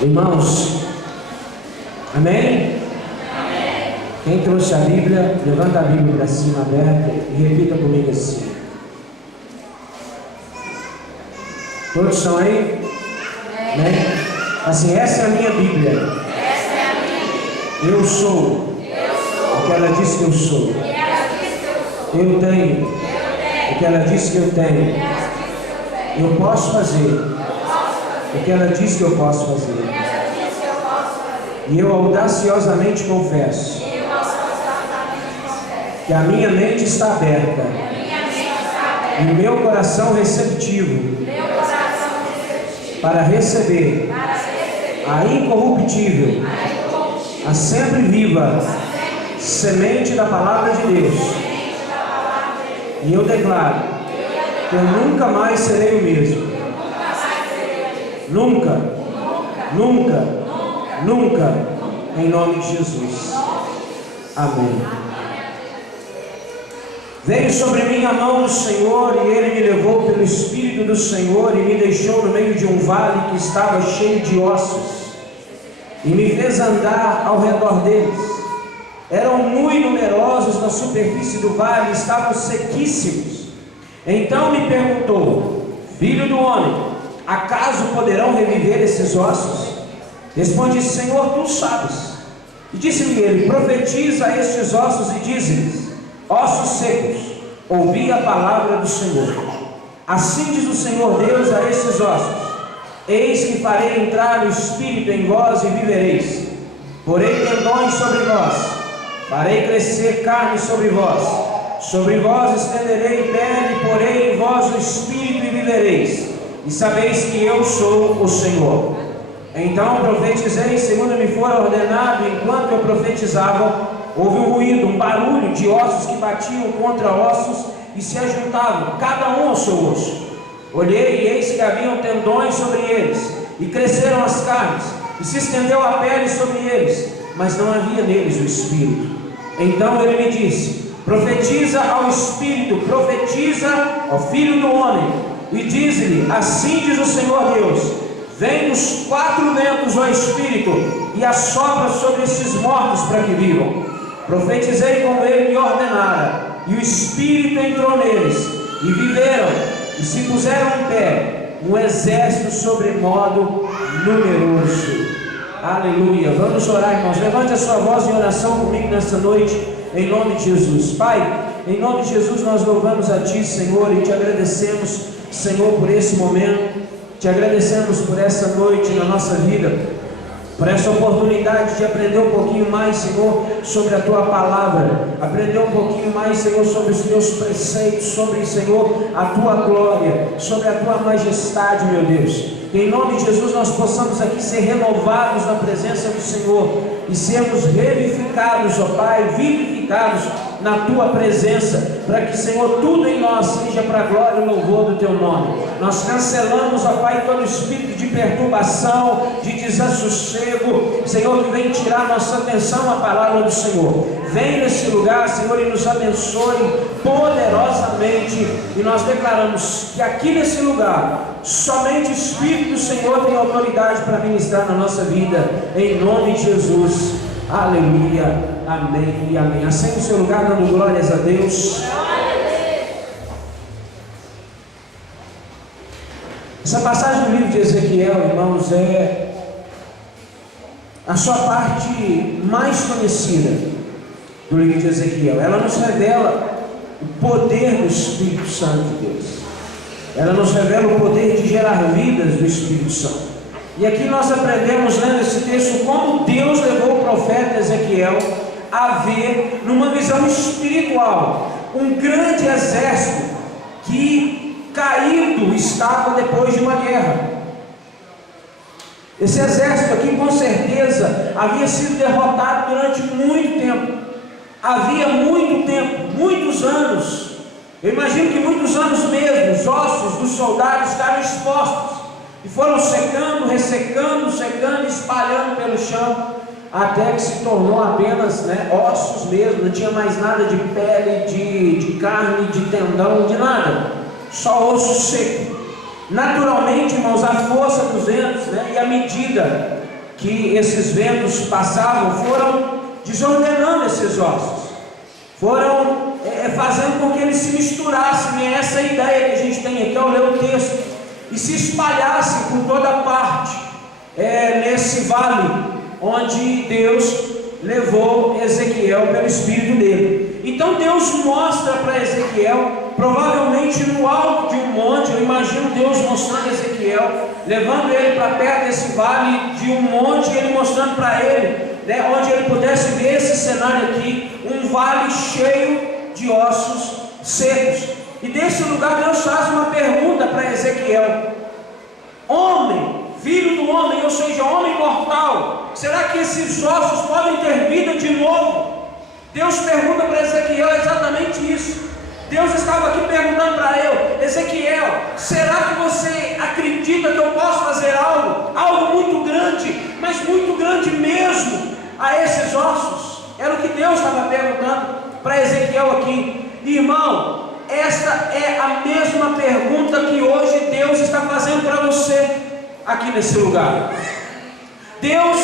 Irmãos, amém? Amém. Quem trouxe a Bíblia, levanta a Bíblia para cima aberta e repita comigo assim. Todos estão aí? Amém? Assim, essa é a minha Bíblia. Essa é a minha Bíblia. Eu sou o que ela disse que eu sou. Eu tenho o que ela disse que eu tenho. Eu posso fazer o que ela disse que eu posso fazer. E eu audaciosamente confesso que a minha mente está aberta e o meu coração receptivo para receber a incorruptível, a sempre viva semente da palavra de Deus. E eu declaro que eu nunca mais serei o mesmo. Nunca, nunca, nunca, em nome de Jesus. Amém. Veio sobre mim a mão do Senhor, e Ele me levou pelo Espírito do Senhor e me deixou no meio de um vale que estava cheio de ossos, e me fez andar ao redor deles. Eram muito numerosos na superfície do vale, estavam sequíssimos. Então me perguntou: Filho do homem, acaso poderão reviver esses ossos? Respondi: Senhor, tu sabes. E disse-me ele: profetiza a estes ossos e dize-lhes: ossos secos, ouvi a palavra do Senhor. Assim diz o Senhor Deus a estes ossos: eis que farei entrar o Espírito em vós e vivereis. Porei tendões sobre vós, farei crescer carne sobre vós estenderei pele, porei em vós o Espírito e vivereis. E sabeis que eu sou o Senhor. Então profetizei segundo me fora ordenado. Enquanto eu profetizava, houve um ruído, um barulho de ossos que batiam contra ossos e se ajuntavam, cada um ao seu osso. Olhei e eis que haviam tendões sobre eles, e cresceram as carnes, e se estendeu a pele sobre eles, mas não havia neles o Espírito. Então ele me disse: profetiza ao Espírito, profetiza ao Filho do homem, e diz-lhe: assim diz o Senhor Deus: vem os 4 ventos, ó Espírito, e assopra sobre estes mortos para que vivam. Profetizei como ele me ordenara, e o Espírito entrou neles, e viveram, e se puseram em pé, um exército sobremodo numeroso. Aleluia. Vamos orar, irmãos. Levante a sua voz em oração comigo nesta noite, em nome de Jesus. Pai, em nome de Jesus nós louvamos a Ti, Senhor, e Te agradecemos, Senhor, por esse momento. Te agradecemos por essa noite na nossa vida, por essa oportunidade de aprender um pouquinho mais, Senhor, sobre a Tua palavra, aprender um pouquinho mais, Senhor, sobre os Teus preceitos, sobre, Senhor, a Tua glória, sobre a Tua majestade, meu Deus. Que em nome de Jesus nós possamos aqui ser renovados na presença do Senhor e sermos revivificados, ó Pai, vivificados na Tua presença, para que, Senhor, tudo em nós seja para a glória e louvor do Teu nome. Nós cancelamos, ó Pai, todo espírito de perturbação, de desassossego, Senhor, que vem tirar nossa atenção à palavra do Senhor. Vem nesse lugar, Senhor, e nos abençoe poderosamente, e nós declaramos que aqui nesse lugar somente o Espírito do Senhor tem autoridade para ministrar na nossa vida, em nome de Jesus. Aleluia, amém e amém. Assente o seu lugar, dando glórias a Deus. Essa passagem do livro de Ezequiel, irmãos, é a sua parte mais conhecida do livro de Ezequiel. Ela nos revela o poder do Espírito Santo de Deus. Ela nos revela o poder de gerar vidas do Espírito Santo. E aqui nós aprendemos, lendo esse texto, como Deus levou o profeta Ezequiel a ver, numa visão espiritual, um grande exército que caído estava depois de uma guerra. Esse exército aqui, com certeza, havia sido derrotado durante muito tempo. Havia muito tempo, muitos anos. Eu imagino que muitos anos mesmo, os ossos dos soldados estavam expostos e foram secando, ressecando, secando, espalhando pelo chão, até que se tornou apenas, ossos mesmo. Não tinha mais nada de pele, de carne, de tendão, de nada, só osso seco. Naturalmente, irmãos, a força dos ventos, e a medida que esses ventos passavam foram desordenando esses ossos, foram fazendo com que eles se misturassem. É essa a ideia que a gente tem aqui ao ler o texto, e se espalhassem por toda parte, nesse vale onde Deus levou Ezequiel pelo Espírito dele. Então Deus mostra para Ezequiel, provavelmente no alto de um monte. Eu imagino Deus mostrando a Ezequiel, levando ele para perto desse vale de um monte, e ele mostrando para ele, onde ele pudesse ver esse cenário aqui, um vale cheio de ossos secos. E desse lugar Deus faz uma pergunta para Ezequiel: homem, filho do homem, ou seja, homem mortal, será que esses ossos podem ter vida de novo? Deus pergunta para Ezequiel exatamente isso. Deus estava aqui perguntando para eu: Ezequiel, será que você acredita que eu posso fazer algo muito grande, mas muito grande mesmo, a esses ossos? Era o que Deus estava perguntando para Ezequiel aqui. Irmão, esta é a mesma pergunta que hoje Deus está fazendo para você aqui nesse lugar. Deus,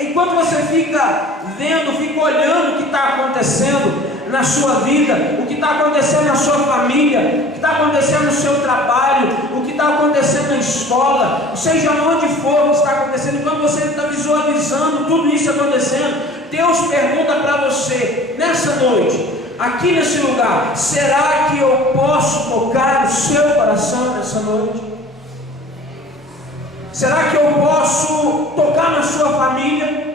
enquanto você fica vendo, fica olhando o que está acontecendo na sua vida, o que está acontecendo na sua família, o que está acontecendo no seu trabalho, o que está acontecendo na escola, seja onde for o que está acontecendo, enquanto você está visualizando tudo isso acontecendo, Deus pergunta para você, nessa noite, aqui nesse lugar: será que eu posso tocar o seu coração nessa noite? Será que eu posso tocar na sua família?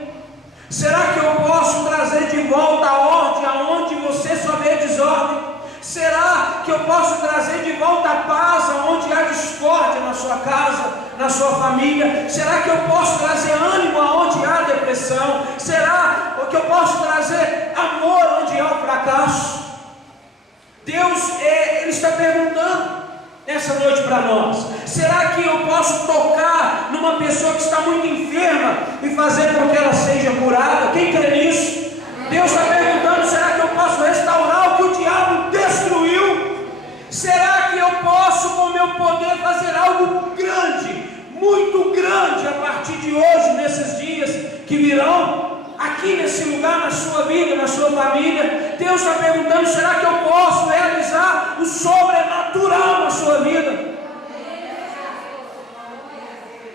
Será que eu posso trazer de volta a ordem aonde você só vê desordem? Será que eu posso trazer de volta a paz aonde há discórdia na sua casa, na sua família? Será que eu posso trazer ânimo aonde há depressão? Será que eu posso trazer amor onde há o fracasso? Deus, Ele está perguntando nessa noite para nós: será que eu posso tocar numa pessoa que está muito enferma e fazer com que ela seja curada? Quem crê nisso? Deus está perguntando: será que eu posso restaurar o que o diabo destruiu? Será que eu posso, com o meu poder, fazer algo grande, muito grande, a partir de hoje, nesses dias que virão? Aqui nesse lugar, na sua vida, na sua família, Deus está perguntando: será que eu posso realizar o sobrenatural na sua vida?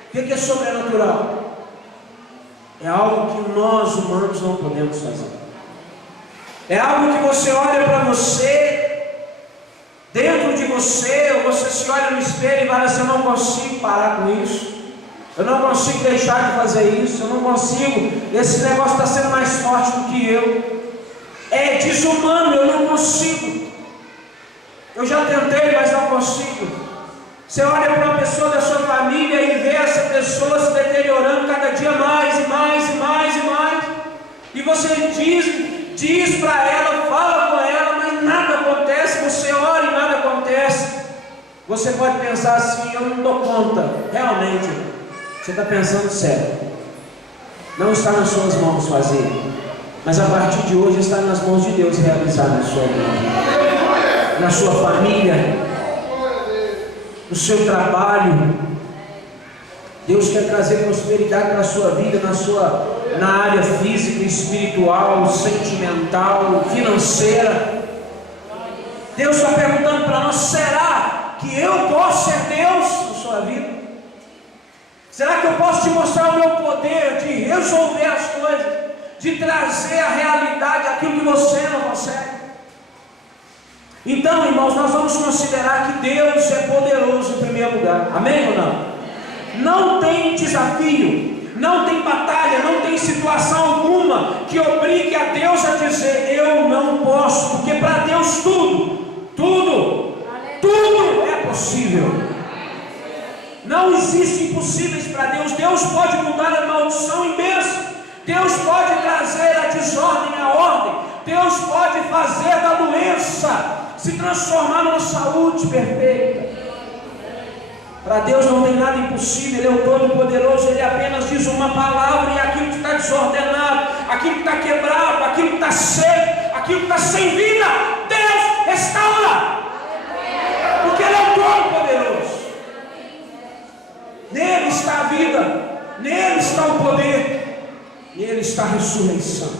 O que é sobrenatural? É algo que nós humanos não podemos fazer. É algo que você olha para você, dentro de você, ou você se olha no espelho e fala assim: eu não consigo parar com isso. Eu não consigo deixar de fazer isso, eu não consigo, esse negócio está sendo mais forte do que eu. É desumano, eu não consigo. Eu já tentei, mas não consigo. Você olha para uma pessoa da sua família e vê essa pessoa se deteriorando cada dia mais e mais e mais e mais. E você diz para ela, fala com ela, mas nada acontece. Você ora e nada acontece. Você pode pensar assim: eu não dou conta. Realmente, você está pensando certo. Não está nas suas mãos fazer, mas a partir de hoje está nas mãos de Deus realizar na sua vida, na sua família, no seu trabalho. Deus quer trazer prosperidade para a sua vida, na área física, espiritual, sentimental, financeira. Deus está perguntando para nós: será que eu posso ser Deus na sua vida? Será que eu posso te mostrar o meu poder de resolver as coisas, de trazer à realidade aquilo que você não consegue? Então, irmãos, nós vamos considerar que Deus é poderoso em primeiro lugar. Amém ou não? Não tem desafio, não tem batalha, não tem situação alguma que obrigue a Deus a dizer: eu não posso, porque para Deus tudo é possível. Não existem impossíveis para Deus. Deus pode mudar a maldição em bênção. Deus pode trazer a desordem à ordem. Deus pode fazer da doença se transformar numa saúde perfeita. Para Deus não tem nada impossível. Ele é o Todo-Poderoso. Ele apenas diz uma palavra e aquilo que está desordenado, aquilo que está quebrado, aquilo que está seco, aquilo que está sem vida, Deus restaura, porque Ele é o Todo-Poderoso. Nele está a vida, Nele está o poder, nele está a ressurreição.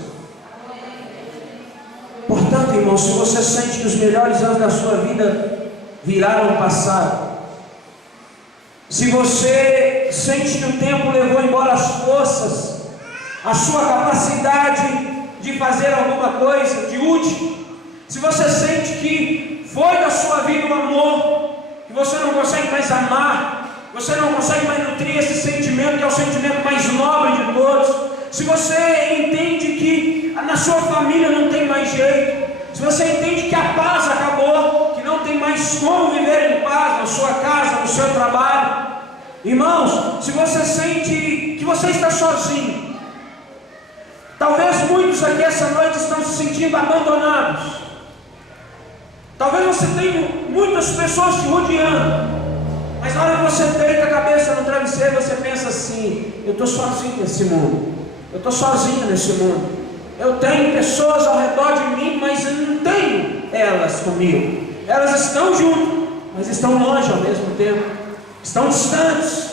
Portanto, irmão, se você sente que os melhores anos da sua vida viraram passado, se você sente que o tempo levou embora as forças, a sua capacidade de fazer alguma coisa de útil, se você sente que foi da sua vida o amor, que você não consegue mais amar, você não consegue mais nutrir esse sentimento que é o sentimento mais nobre de todos, se você entende que na sua família não tem mais jeito, se você entende que a paz acabou, que não tem mais como viver em paz na sua casa, no seu trabalho, irmãos, se você sente que você está sozinho, talvez muitos aqui essa noite estão se sentindo abandonados, talvez você tenha muitas pessoas te rodeando, mas na hora que você deita a cabeça no travesseiro, você pensa assim: eu estou sozinho nesse mundo, eu estou sozinho nesse mundo, eu tenho pessoas ao redor de mim, mas eu não tenho elas comigo, elas estão junto, mas estão longe ao mesmo tempo, estão distantes.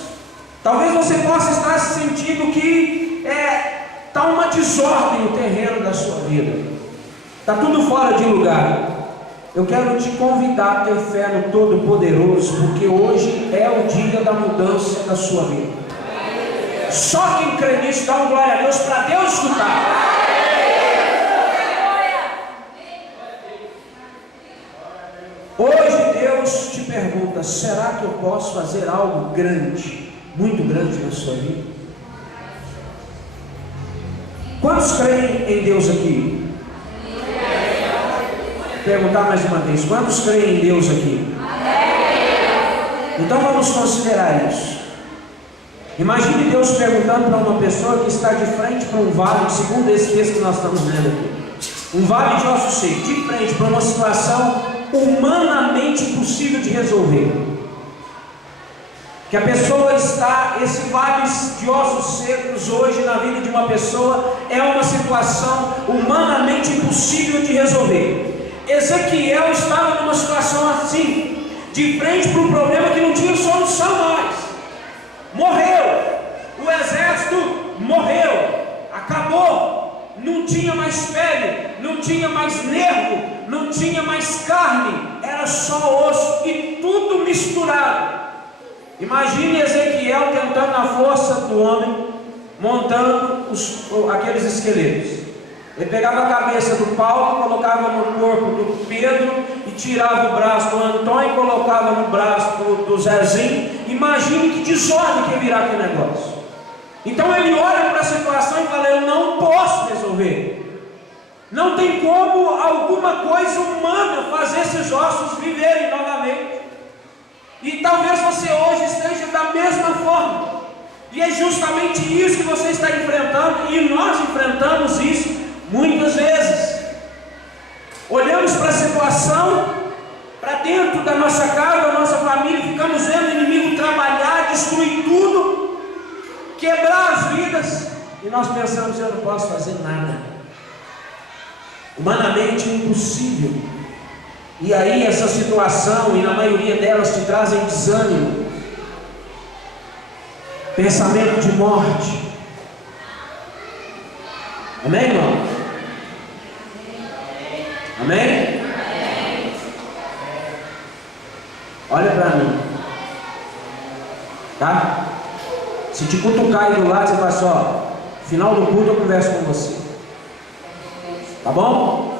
Talvez você possa estar se sentindo que está uma desordem no terreno da sua vida, está tudo fora de lugar. Eu quero te convidar a ter fé no Todo-Poderoso, porque hoje é o dia da mudança da sua vida. Só quem crê nisso dá uma glória a Deus para Deus escutar. Hoje Deus te pergunta: será que eu posso fazer algo grande, muito grande na sua vida? Quantos creem em Deus aqui? Vou perguntar mais uma vez: quantos creem em Deus aqui? Então vamos considerar isso. Imagine Deus perguntando para uma pessoa que está de frente para um vale, segundo esse texto que nós estamos lendo aqui, um vale de ossos secos, de frente para uma situação humanamente impossível de resolver, que a pessoa está, esse vale de ossos secos hoje na vida de uma pessoa é uma situação humanamente impossível de resolver. Ezequiel estava numa situação assim, de frente para um problema que não tinha solução mais. Morreu, o exército morreu, acabou, não tinha mais pele, não tinha mais nervo, não tinha mais carne, era só osso e tudo misturado. Imagine Ezequiel tentando na força do homem, montando aqueles esqueletos. Ele pegava a cabeça do Paulo, colocava no corpo do Pedro e tirava o braço do Antônio e colocava no braço do Zezinho. Imagine que desordem que virá aquele negócio. Então ele olha para a situação e fala: eu não posso resolver. Não tem como alguma coisa humana fazer esses ossos viverem novamente. E talvez você hoje esteja da mesma forma. E é justamente isso que você está enfrentando, e nós enfrentamos isso muitas vezes. Olhamos para a situação, para dentro da nossa casa, da nossa família, ficamos vendo o inimigo trabalhar, destruir tudo, quebrar as vidas, e nós pensamos: eu não posso fazer nada. Humanamente é impossível. E aí essa situação, e na maioria delas, te trazem desânimo, pensamento de morte. Amém, irmão? Amém? Olha para mim, tá? Se te cutucar aí do lado, você vai só: final do culto eu converso com você, tá bom?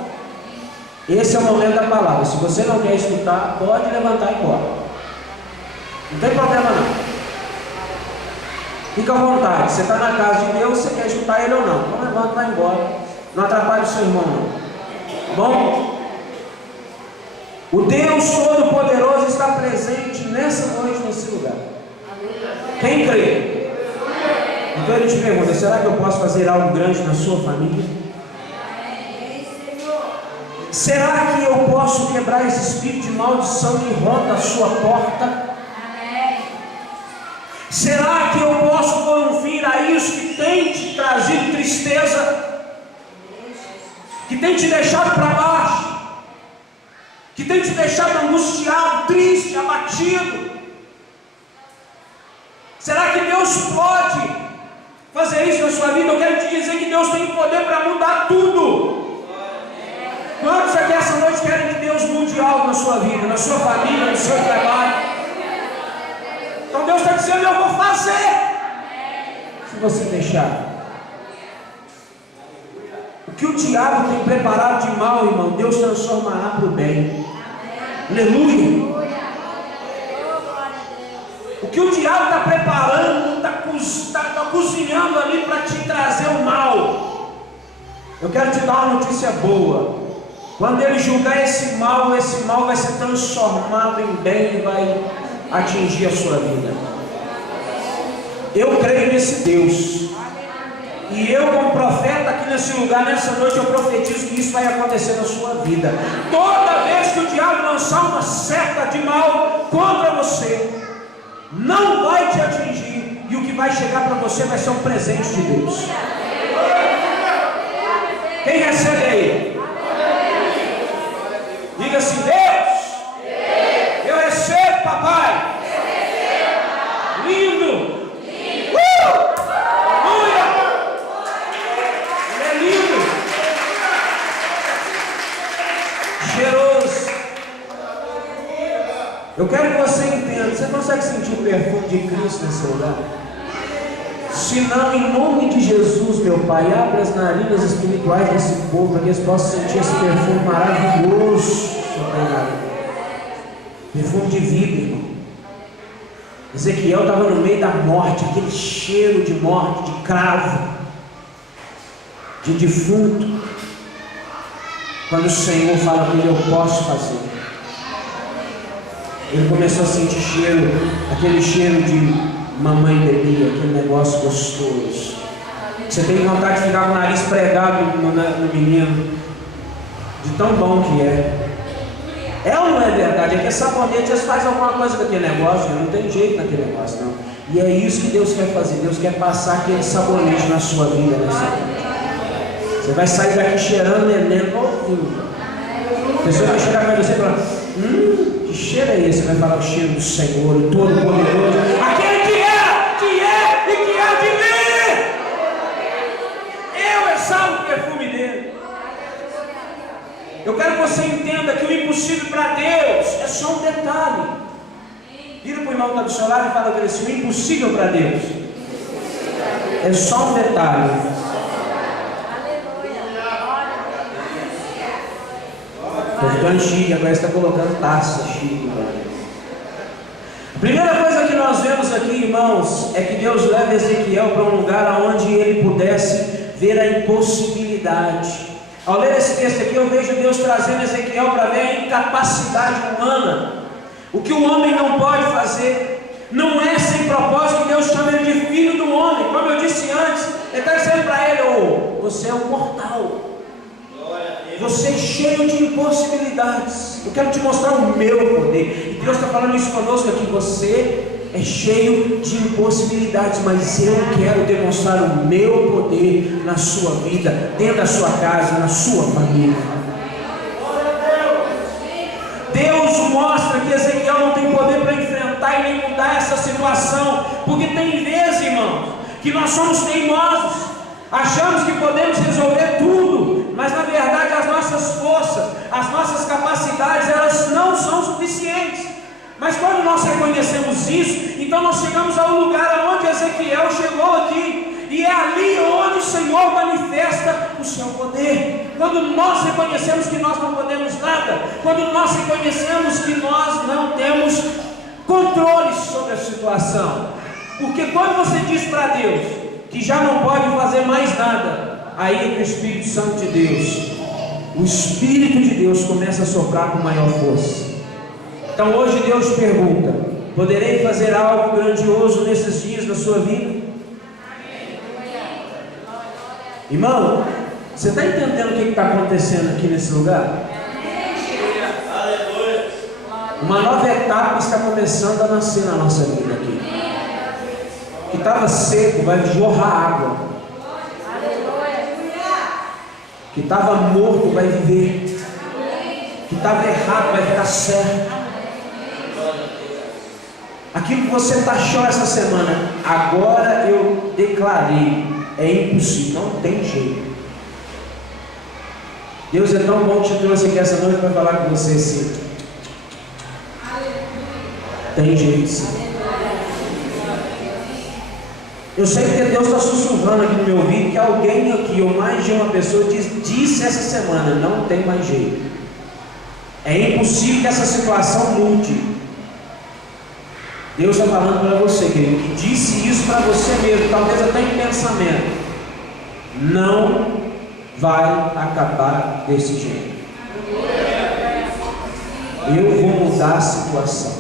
Esse é o momento da palavra. Se você não quer escutar, pode levantar e ir embora, não tem problema não. Fica à vontade. Você está na casa de Deus, você quer escutar Ele ou não, então levanta e vai embora, não atrapalhe o seu irmão não. Tá bom? O Deus Todo-Poderoso está presente nessa noite, nesse lugar. Quem crê? Então ele te pergunta: será que eu posso fazer algo grande na sua família? Será que eu posso quebrar esse espírito de maldição que ronda a sua porta? Será que eu posso pôr um fim a isso que tem te trazido tristeza, que tem te deixado para baixo, que tem te deixado angustiado, triste, abatido? Será que Deus pode fazer isso na sua vida, eu quero te dizer que Deus tem poder para mudar tudo. Quantos aqui essa noite querem que Deus mude algo na sua vida, na sua família, no seu trabalho? Então Deus está dizendo: eu vou fazer, se você deixar. O que o diabo tem preparado de mal, irmão, Deus transformará para o bem. Aleluia. O que o diabo está preparando, está cozinhando ali para te trazer o mal. Eu quero te dar uma notícia boa. Quando ele julgar esse mal vai ser transformado em bem e vai atingir a sua vida. Eu creio nesse Deus. E eu, como profeta aqui nesse lugar, nessa noite, eu profetizo que isso vai acontecer na sua vida. Toda vez que o diabo lançar uma seta de mal contra você, não vai te atingir, e o que vai chegar para você vai ser um presente de Deus. Quem recebe aí? Diga assim: Deus, eu recebo, papai. Lindo. Aleluia. Ele é lindo, cheiroso. Eu quero que você entenda. Você consegue sentir o perfume de Cristo nesse lugar? Se não, em nome de Jesus, meu Pai, abre as narinas espirituais desse povo, para que eles possam sentir esse perfume maravilhoso. Perfume de vida, irmão. Ezequiel estava no meio da morte, aquele cheiro de morte, de cravo, de defunto. Quando o Senhor fala com ele: eu posso fazer. Ele começou a sentir cheiro, aquele cheiro de mamãe bebia, aquele negócio gostoso. Você tem vontade de ficar com o nariz pregado no menino, de tão bom que é. É ou não é verdade? É que sabonete, eles fazem alguma coisa com aquele negócio, não tem jeito naquele negócio, não. E é isso que Deus quer fazer. Deus quer passar aquele sabonete na sua vida nessa noite. Você vai sair daqui cheirando neném novinho. A pessoa vai chegar para você e falar: que cheiro é esse? Você vai falar: o cheiro do Senhor, o Todo-Poderoso, aquele que é e que há de vir. Eu exalo o perfume dele. Eu quero que você entenda que o impossível para Deus é só um detalhe. Vira para o irmão que está do seu lado e fala para ele assim: o impossível para Deus é só um detalhe. Estou ficando chique, agora está colocando taça chique. A primeira coisa que nós vemos aqui, irmãos, é que Deus leva Ezequiel para um lugar onde ele pudesse ver a impossibilidade. Ao ler esse texto aqui, eu vejo Deus trazendo Ezequiel para ver a incapacidade humana. O que o homem não pode fazer. Não é sem propósito que Deus chama ele de filho do homem. Como eu disse antes, ele está dizendo para ele: você é um mortal. Você é cheio de impossibilidades. Eu quero te mostrar o meu poder. E Deus está falando isso conosco aqui. Você é cheio de impossibilidades, mas eu quero demonstrar o meu poder na sua vida, dentro da sua casa, na sua família. Deus mostra que Ezequiel não tem poder para enfrentar e nem mudar essa situação, porque tem vezes, irmãos, que nós somos teimosos, achamos que podemos resolver tudo, mas na verdade as nossas forças, as nossas capacidades, elas não são suficientes. Mas quando nós reconhecemos isso, então nós chegamos ao lugar onde Ezequiel chegou aqui, e é ali onde o Senhor manifesta o seu poder. Quando nós reconhecemos que nós não podemos nada, quando nós reconhecemos que nós não temos controle sobre a situação, porque quando você diz para Deus que já não pode fazer mais nada, aí é que o Espírito Santo de Deus, o Espírito de Deus começa a soprar com maior força. Então hoje Deus pergunta: poderei fazer algo grandioso nesses dias da sua vida? Irmão, você está entendendo o que está acontecendo aqui nesse lugar? Uma nova etapa está começando a nascer na nossa vida aqui. Que estava seco vai jorrar água. Que estava morto vai viver. Que estava errado vai ficar certo. Aquilo que você taxou essa semana, agora eu declaro declarei, é impossível, não tem jeito. Deus é tão bom que te trouxe aqui essa noite para falar com você assim. Tem jeito sim. Eu sei que Deus está sussurrando aqui no meu ouvido que alguém aqui, ou mais de uma pessoa, disse essa semana: não tem mais jeito. É impossível que essa situação mude. Deus está falando para você, querido, que disse isso para você mesmo, talvez até em pensamento. Não vai acabar desse jeito. Eu vou mudar a situação.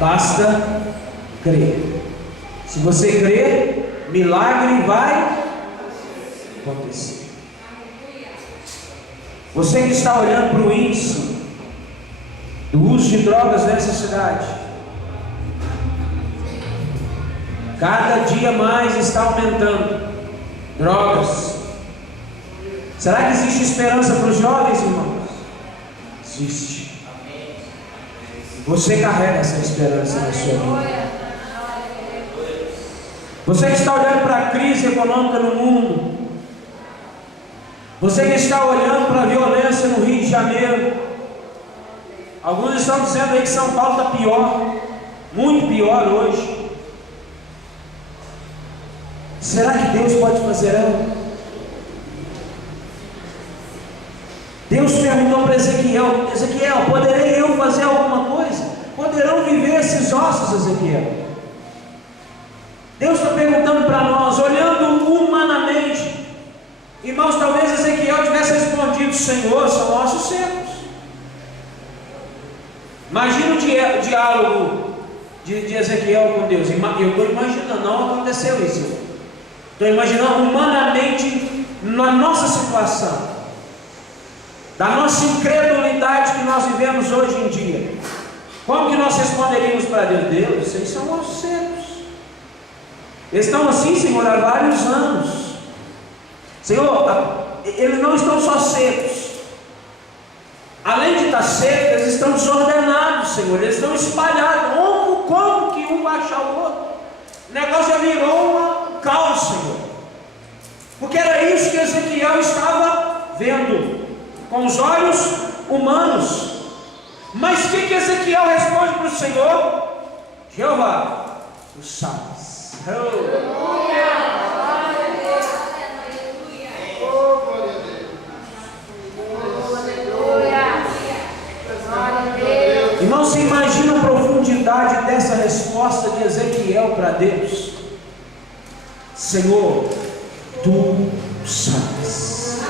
Basta crer. Se você crer, milagre vai acontecer. Você que está olhando para o índice do uso de drogas nessa cidade, cada dia mais está aumentando. Drogas. Será que existe esperança para os jovens, irmãos? Existe. Você carrega essa esperança na sua vida. Você que está olhando para a crise econômica no mundo, você que está olhando para a violência no Rio de Janeiro, alguns estão dizendo aí que São Paulo está pior, muito pior hoje. Será que Deus pode fazer algo? Deus perguntou para Ezequiel: Ezequiel, poderei eu fazer alguma coisa? Poderão viver esses ossos, Ezequiel? Deus está perguntando para nós, olhando humanamente. Irmãos, talvez Ezequiel tivesse respondido: Senhor, são ossos secos. Imagina o diálogo de Ezequiel com Deus. Eu estou imaginando, não aconteceu isso. Estou imaginando humanamente na nossa situação, da nossa incredulidade que nós vivemos hoje em dia. Como que nós responderíamos para Deus? Deus, vocês são ossos secos. Eles estão assim, Senhor, há vários anos. Senhor, eles não estão só secos. Além de estar secos, eles estão desordenados, Senhor. Eles estão espalhados. Como que um vai achar o outro? O negócio já virou um caos, Senhor. Porque era isso que Ezequiel estava vendo com os olhos humanos. Mas o que Ezequiel responde para o Senhor? Jeová, tu sabes. Irmão, você imagina a profundidade dessa resposta de Ezequiel para Deus? Senhor, tu sabes.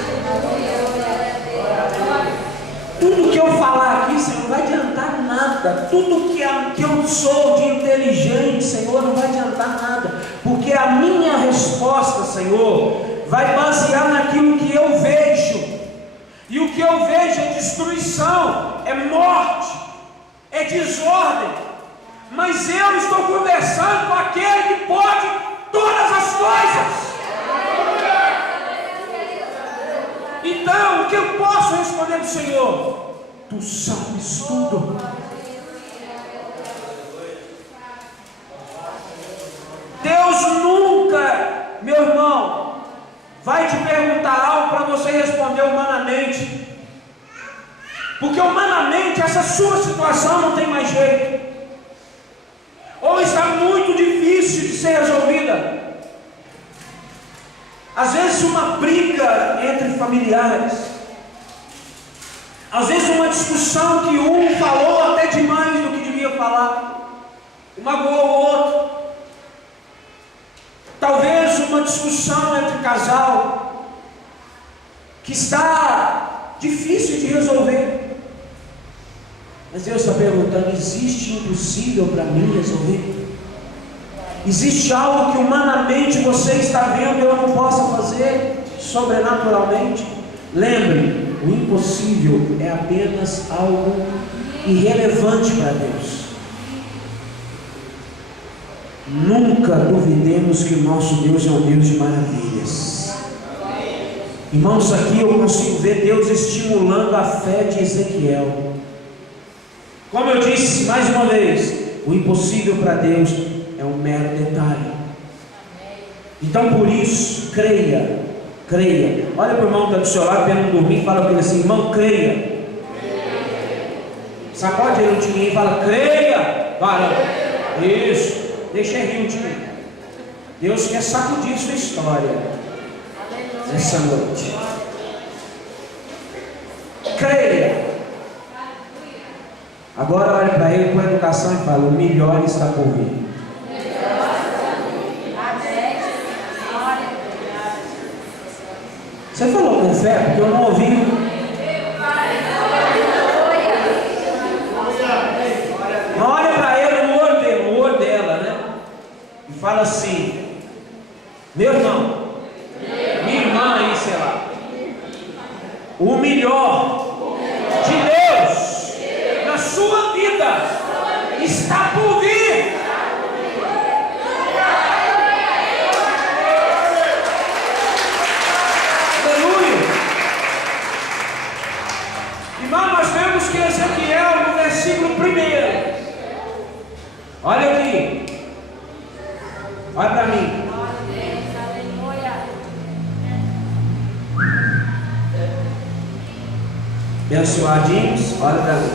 Tudo que eu falar aqui, Senhor, não vai adiantar nada. Tudo que eu sou de inteligente, Senhor, não vai adiantar nada. Porque a minha resposta, Senhor, vai basear naquilo que eu vejo. E o que eu vejo é destruição, é morte, é desordem. Mas eu estou conversando com aquele que pode todas as coisas. Então, o que eu posso responder para o Senhor? Tu sabes tudo. Deus nunca, meu irmão, vai te perguntar algo para você responder humanamente. Porque humanamente essa sua situação não tem mais jeito. Ou está muito difícil de ser resolvida. Às vezes uma briga entre familiares, às vezes uma discussão que um falou até demais do que devia falar, magoou o outro. Talvez uma discussão entre casal que está difícil de resolver. Mas Deus está perguntando: existe impossível para mim resolver? Existe algo que humanamente você está vendo e eu não posso fazer sobrenaturalmente? Lembre, o impossível é apenas algo irrelevante para Deus. Nunca duvidemos que o nosso Deus é um Deus de maravilhas. Irmãos, aqui eu consigo ver Deus estimulando a fé de Ezequiel. Como eu disse mais uma vez, o impossível para Deus é um mero detalhe. Então por isso, creia, creia. Olha para o irmão que está do seu lado, para não dormir, fala para ele assim: irmão, creia. Sacode ele um tiquinho e fala: creia, varão. Isso, deixa ele rir um tiquinho. Deus quer sacudir sua história nessa noite. Creia. Agora olhe para ele com educação e fala: o melhor está por vir. Você falou com fé? Porque eu não ouvi. Mas olha para ele no olho dele, no olho dela, né? E fala assim: meu irmão, minha irmã aí, sei lá, o melhor de Deus na sua vida está por vir. Irmão, nós vemos que Ezequiel, no versículo 1, olha aqui, olha para mim. Abençoadinhos, olha para mim.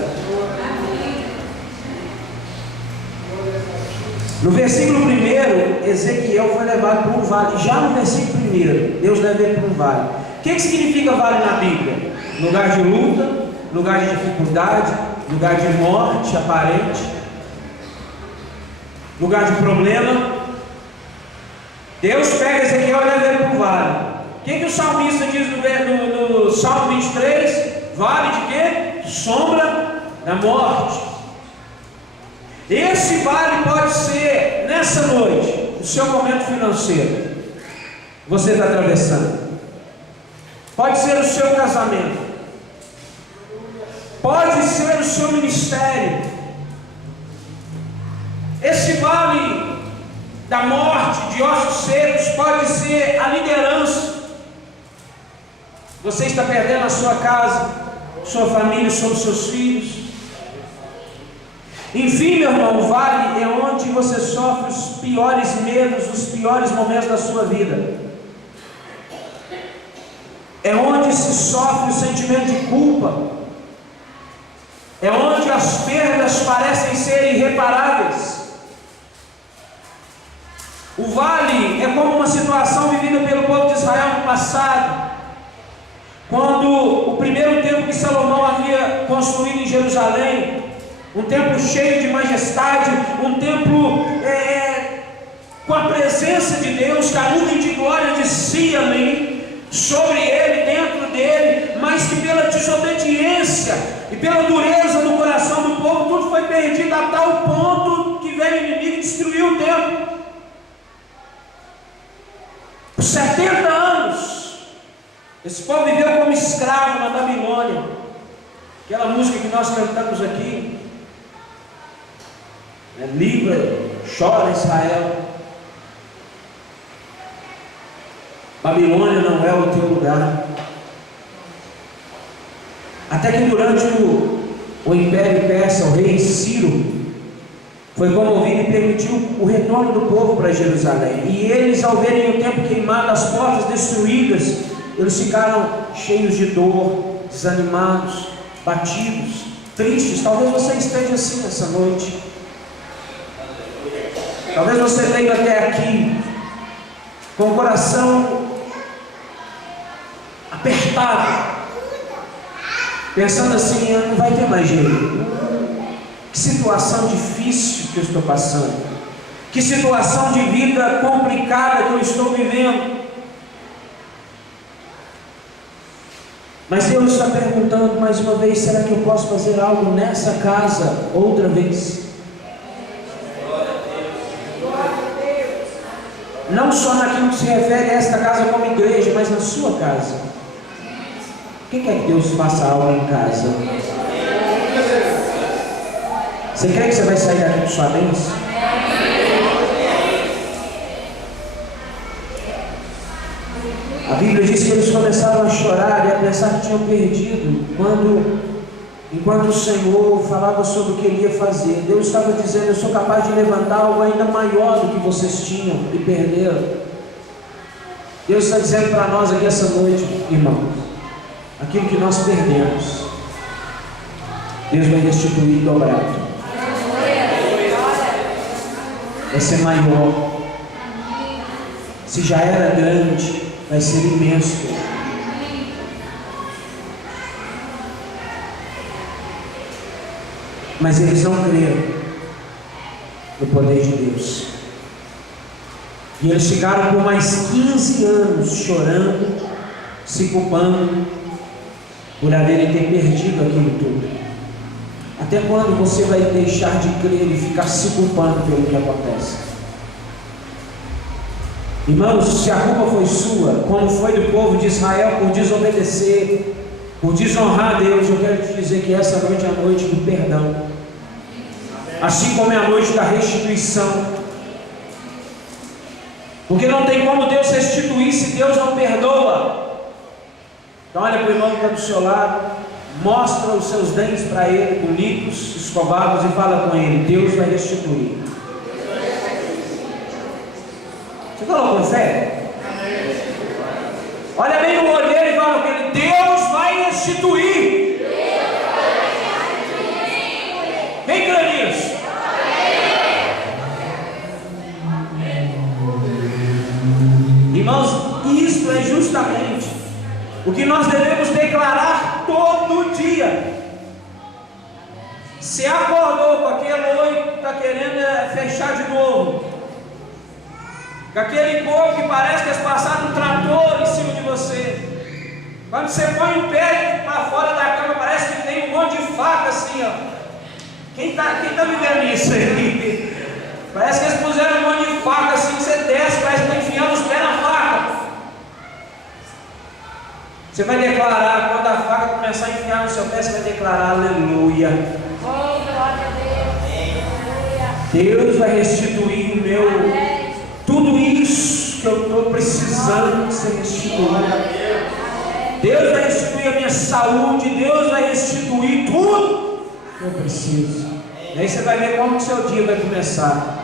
No versículo 1, Ezequiel foi levado para um vale. Já no versículo 1, Deus leva ele para um vale. O que significa vale na Bíblia? Lugar de luta, lugar de dificuldade, lugar de morte aparente, lugar de problema. Deus pega Ezequiel e leva ele para o vale. O que o salmista diz no Salmo 23? Vale de quê? Sombra da morte. Esse vale pode ser, nessa noite, o seu momento financeiro. Você está atravessando. Pode ser o seu casamento. Pode ser o seu ministério. Esse vale da morte, de ossos secos, pode ser a liderança. Você está perdendo a sua casa, sua família, sobre seus filhos. Enfim, meu irmão, o vale é onde você sofre os piores medos, os piores momentos da sua vida. É onde se sofre o sentimento de culpa. É onde as perdas parecem ser irreparáveis. O vale é como uma situação vivida pelo povo de Israel no passado, quando o primeiro templo que Salomão havia construído em Jerusalém, um templo cheio de majestade, um templo com a presença de Deus, que a nuvem de glória descia ali sobre ele, dentro dele, mas que pela desobediência e pela dureza do coração do povo, tudo foi perdido a tal ponto que veio o inimigo e destruiu o templo. Por 70 anos, esse povo viveu como escravo na Babilônia. Aquela música que nós cantamos aqui, livra, chora Israel. Babilônia não é o teu lugar. Até que durante o Império Persa, o rei Ciro foi comovido e permitiu o retorno do povo para Jerusalém. E eles, ao verem o templo queimado, as portas destruídas, eles ficaram cheios de dor, desanimados, batidos, tristes. Talvez você esteja assim nessa noite. Talvez você venha até aqui com o coração apertado, pensando assim: não vai ter mais jeito. Que situação difícil que eu estou passando. Que situação de vida complicada que eu estou vivendo. Mas Deus está perguntando mais uma vez: será que eu posso fazer algo nessa casa outra vez? Não só naquilo que se refere a esta casa como igreja, mas na sua casa. Quem quer que Deus faça algo em casa? Você crê que você vai sair daqui com sua bênção? A Bíblia diz que eles começaram a chorar e a pensar que tinham perdido, enquanto o Senhor falava sobre o que Ele ia fazer. Deus estava dizendo: eu sou capaz de levantar algo ainda maior do que vocês tinham e perderam. Deus está dizendo para nós aqui essa noite, irmãos, aquilo que nós perdemos, Deus vai restituir dobrado. Vai ser maior. Se já era grande, vai ser imenso. Mas eles não creram no poder de Deus. E eles ficaram por mais 15 anos chorando, se culpando por haverem ter perdido aquilo tudo. Até quando você vai deixar de crer e ficar se culpando pelo que acontece? Irmãos, se a culpa foi sua, como foi do povo de Israel por desobedecer, por desonrar a Deus, eu quero te dizer que essa noite é a noite do perdão, assim como é a noite da restituição, porque não tem como Deus restituir se Deus não perdoa. Então olha para o irmão que está do seu lado, mostra os seus dentes para ele, bonitos, escovados, e fala com ele: Deus vai restituir. Você falou com fé? Olha bem no olho dele e fala com ele: Deus vai restituir. Quem crê nisso? Irmãos, isso é justamente o que nós devemos declarar todo dia. Você acordou com aquele olho que está querendo fechar de novo, com aquele corpo que parece que é passado um trator em cima de você. Quando você põe o pé para fora da cama, parece que tem um monte de faca assim, ó. Quem tá vivendo isso aí? Parece que eles puseram um monte de faca assim, você desce, parece que está enfiando os pés na faca. Você vai declarar, quando a faca começar a enfiar no seu pé, você vai declarar: aleluia. Deus vai restituir o meu, tudo isso que eu estou precisando ser restituído. Deus vai restituir a minha saúde, Deus vai restituir tudo que eu preciso. E aí você vai ver como o seu dia vai começar.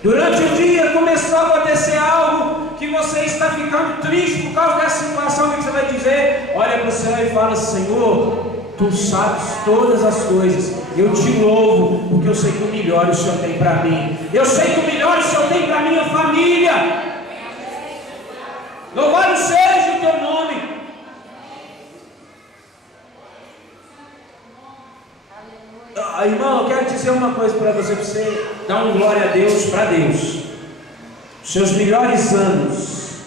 Durante o dia começou a acontecer algo que você está ficando triste por causa dessa situação, que você vai dizer: olha para o céu e fala: Senhor, Tu sabes todas as coisas, eu te louvo, porque eu sei que o melhor o Senhor tem para mim, eu sei que o melhor o Senhor tem para a minha família. Louvado seja o Teu nome. Irmão, eu quero dizer uma coisa para você dar um glória a Deus, para Deus. Seus melhores anos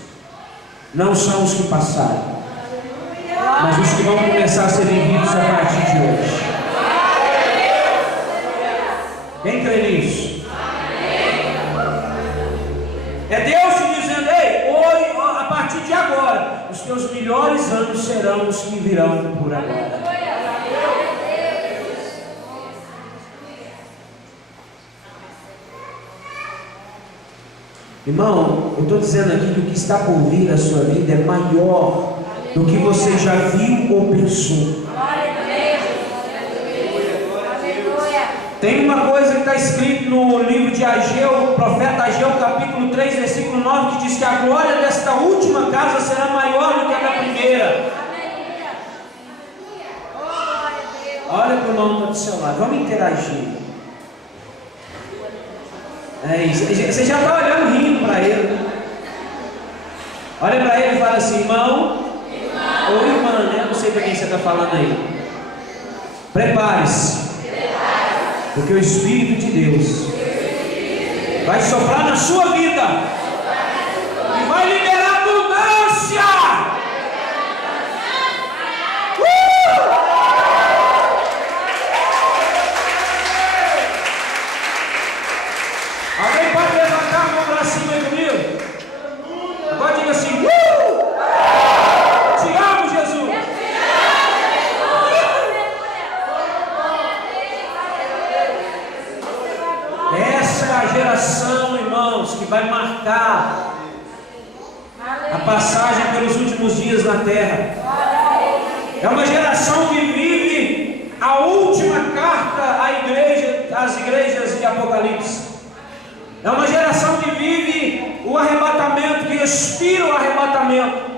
não são os que passaram, mas os que vão começar a ser vividos a partir de hoje. Quem crê nisso? É Deus te dizendo: ei, hoje, a partir de agora, os teus melhores anos serão os que virão por agora. Irmão, eu estou dizendo aqui que o que está por vir na sua vida é maior do que você já viu ou pensou. Tem uma coisa que está escrito no livro de Ageu, o profeta Ageu, capítulo 3, versículo 9, que diz que a glória desta última casa será maior do que a da primeira. Olha para o irmão que está do seu lado, vamos interagir. É isso. Você já está olhando, rindo para ele. Olha para ele e fala assim: irmão, ou irmã, né? Não sei para quem você está falando aí. Prepare-se, porque o Espírito de Deus vai soprar na sua vida e vai liberar abundância. Alguém pode levantar a mão para cima aí comigo? Agora diga assim: te amo, Jesus. Essa é a geração, irmãos, que vai marcar a passagem pelos últimos dias na terra. É uma geração que vive a última carta às igrejas de Apocalipse. É uma geração que vive o arrebatamento, que arrebatamento,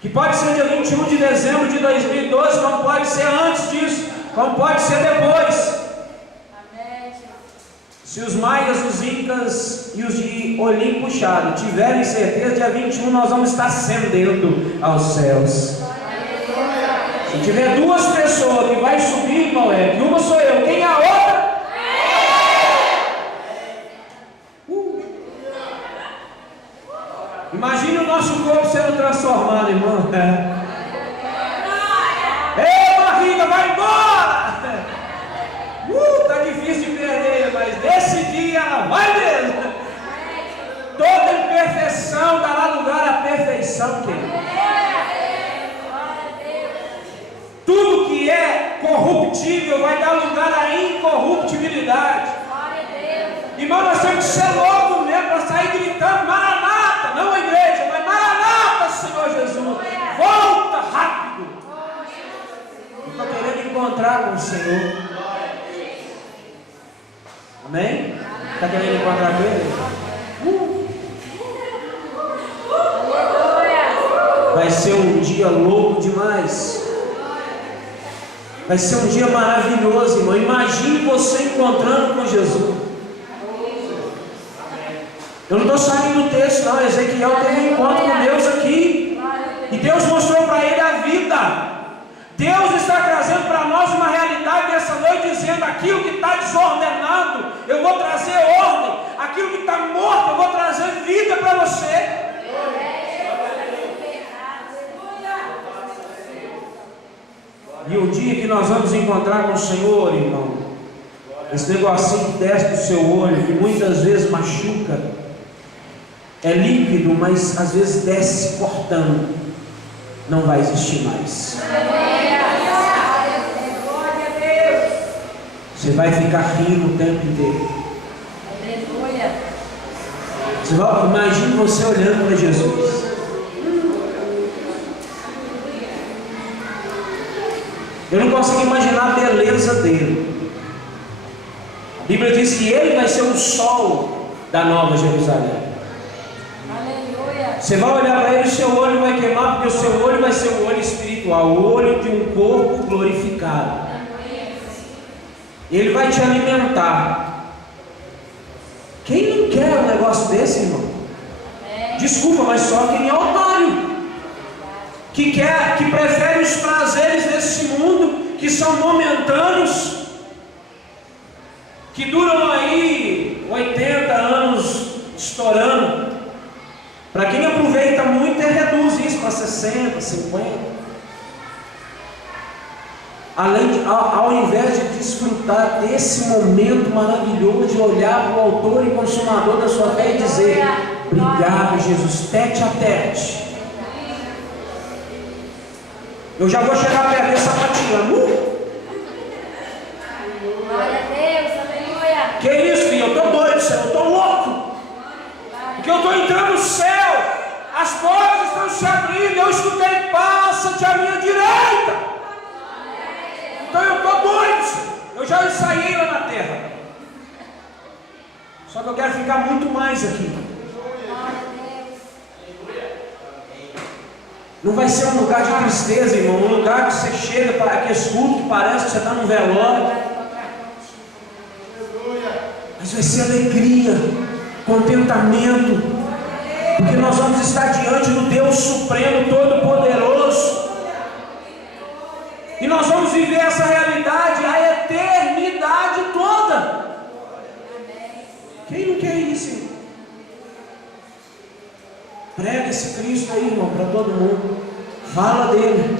que pode ser dia 21 de dezembro de 2012, como pode ser antes disso, como pode ser depois. Se os maias, os incas e os de Olim puxado tiverem certeza, dia 21 nós vamos estar ascendendo aos céus. Se tiver duas pessoas que vai subir, irmão, que uma sou eu, quem é a outra? Imagine o nosso corpo sendo transformado, irmão. Ei, barriga, vai embora! Tá difícil de perder, mas desse dia ela vai mesmo. Toda imperfeição dará lugar à perfeição, querido. Tudo que é corruptível vai dar lugar à incorruptibilidade. Irmão, nós temos que ser loucos mesmo para sair gritando: Maranata, não a igreja, mas Maranata, Senhor Jesus, volta rápido. Estou querendo encontrar com o Senhor. Amém? Está querendo encontrar com Ele? Vai ser um dia louco demais. Vai ser um dia maravilhoso, irmão. Imagine você encontrando com Jesus. Eu não estou saindo do texto, não. Ezequiel teve um encontro com Deus aqui. E Deus mostrou para ele a vida. Deus está trazendo para nós uma realidade nessa noite, dizendo: aquilo que está desordenado, eu vou trazer ordem. Aquilo que está morto, eu vou trazer vida para você. E o dia que nós vamos encontrar com o Senhor, irmão, esse negocinho que desce do seu olho, que muitas vezes machuca, é líquido, mas às vezes desce cortando, não vai existir mais. Você vai ficar rindo o tempo inteiro. Imagine você olhando para Jesus. Eu não consigo imaginar a beleza dele. A Bíblia diz que ele vai ser o sol da Nova Jerusalém. Você vai olhar para ele e o seu olho vai queimar, porque o seu olho vai ser o olho espiritual, o olho de um corpo glorificado. Ele vai te alimentar. Quem não quer um negócio desse, irmão? Desculpa, mas só quem é otário, que prefere os prazeres desse mundo, que são momentâneos, que duram aí 80 anos estourando. Para quem aproveita muito, reduz isso para 60, 50. Ao invés de desfrutar desse momento maravilhoso de olhar para o autor e consumador da sua fé e dizer: obrigado, Jesus, tete a tete. Eu já vou chegar perto dessa patinha. Glória a Deus, aleluia. Que isso, filho? Eu estou doido, Senhor, eu estou louco. Porque eu estou entrando no céu, as portas estão se abrindo, eu escutei: passa-te à minha direita. Então eu estou doido, eu já ensaiei lá na terra. Só que eu quero ficar muito mais aqui. Não vai ser um lugar de tristeza, irmão. Um lugar que você chega para aquele culto que parece que você está num velório. Mas vai ser alegria, contentamento, porque nós vamos estar diante do Deus Supremo, Todo-Poderoso. E nós vamos viver essa realidade a eternidade toda. Quem não quer isso, irmão? Prega esse Cristo aí, irmão, para todo mundo. Fala dele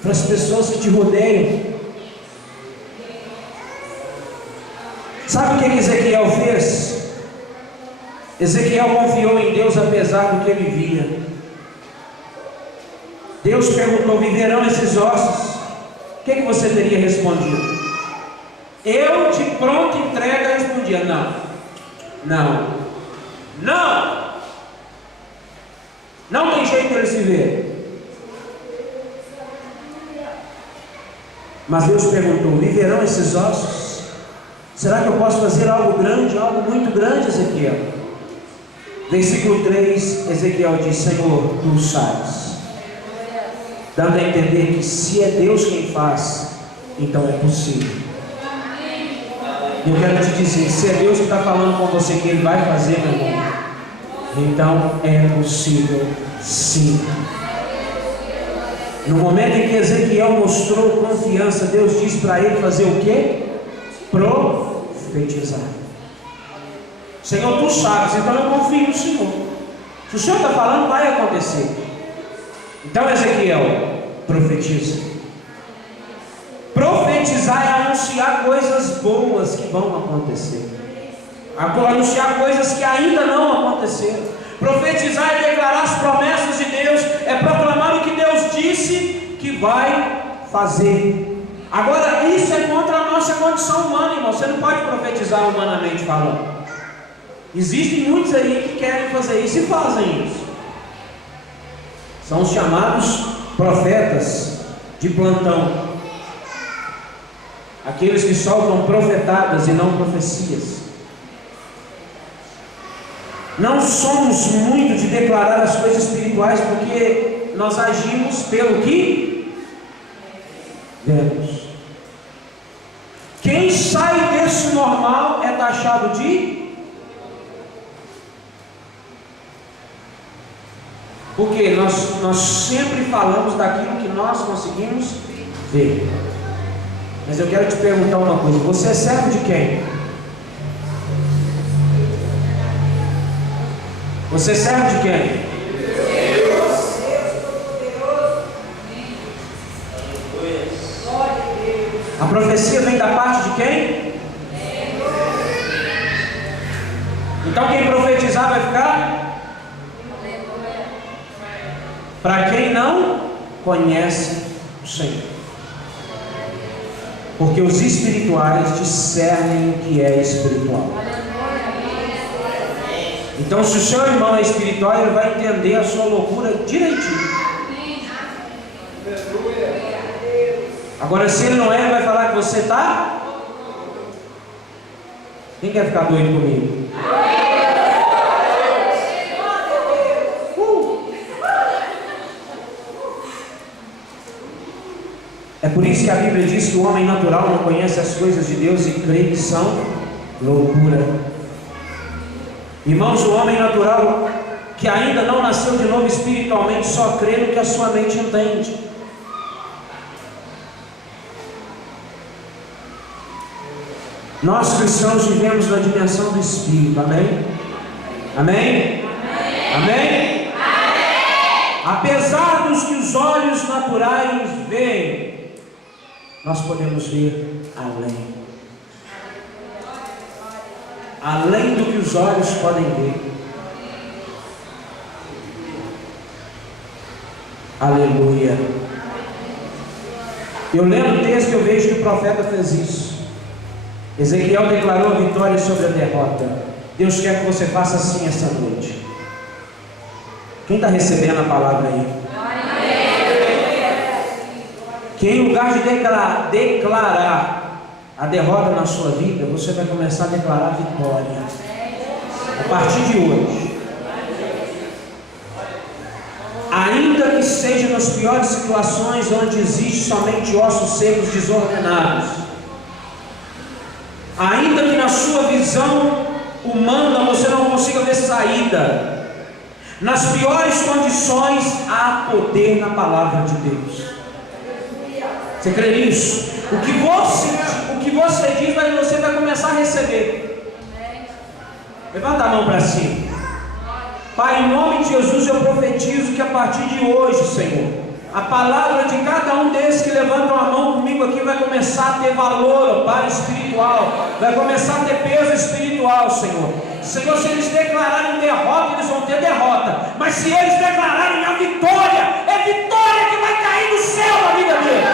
para as pessoas que te rodeiam. Sabe o que Ezequiel fez? Ezequiel confiou em Deus apesar do que ele via. Deus perguntou: viverão esses ossos? O que você teria respondido? Eu de pronta entrega respondia: não tem jeito de ele se ver. Mas Deus perguntou: viverão esses ossos? Será que eu posso fazer algo grande, algo muito grande, Ezequiel? Versículo 3, Ezequiel diz: Senhor, tu sabes. Dando a entender que se é Deus quem faz, então é possível. E eu quero te dizer, se é Deus que está falando com você que Ele vai fazer, meu irmão, então é possível sim. No momento em que Ezequiel mostrou confiança, Deus disse para ele fazer o quê? Profetizar. Senhor, tu sabes, então eu confio no Senhor. Se o Senhor está falando, vai acontecer. Então, Ezequiel, profetiza. Profetizar é anunciar coisas boas que vão acontecer, anunciar coisas que ainda não aconteceram. Profetizar é declarar as promessas de Deus, é proclamar o que Deus disse que vai fazer. Agora, isso é contra a nossa condição humana, irmão. Você não pode profetizar humanamente falando. Existem muitos aí que querem fazer isso e fazem isso. São os chamados profetas de plantão, aqueles que soltam profetadas e não profecias. Não somos muito de declarar as coisas espirituais, porque nós agimos pelo que vemos. Quem sai desse normal é taxado de... Porque nós sempre falamos daquilo que nós conseguimos ver. Mas eu quero te perguntar uma coisa: você é servo de quem? Você é servo de quem? Deus. A profecia vem da parte de quem? Então quem profetizar vai ficar? Para quem não conhece o Senhor. Porque os espirituais discernem o que é espiritual. Então, se o seu irmão é espiritual, ele vai entender a sua loucura direitinho. Agora, se ele não é, ele vai falar que você está. Quem quer ficar doido comigo? É por isso que a Bíblia diz que o homem natural não conhece as coisas de Deus e crê que são loucura. Irmãos, o homem natural que ainda não nasceu de novo espiritualmente só crê no que a sua mente entende. Nós cristãos vivemos na dimensão do Espírito, amém? Amém? Amém? Amém? Amém? Apesar dos que os olhos naturais veem, nós podemos ver além. Além do que os olhos podem ver. Aleluia. Eu lembro o texto, eu vejo que o profeta fez isso. Ezequiel declarou a vitória sobre a derrota. Deus quer que você faça assim essa noite. Quem está recebendo a palavra aí? Que em lugar de declarar a derrota na sua vida, você vai começar a declarar a vitória. A partir de hoje. Ainda que seja nas piores situações, onde existe somente ossos secos desordenados, ainda que na sua visão humana você não consiga ver saída, nas piores condições há poder na palavra de Deus. Você crê nisso? O que você diz, você vai começar a receber. Levanta a mão para cima. Pai, em nome de Jesus, eu profetizo que a partir de hoje, Senhor, a palavra de cada um desses que levantam a mão comigo aqui vai começar a ter valor, Pai, espiritual. Vai começar a ter peso espiritual, Senhor. Senhor, se eles declararem derrota, eles vão ter derrota. Mas se eles declararem a vitória, é vitória que vai cair do céu na vida deles.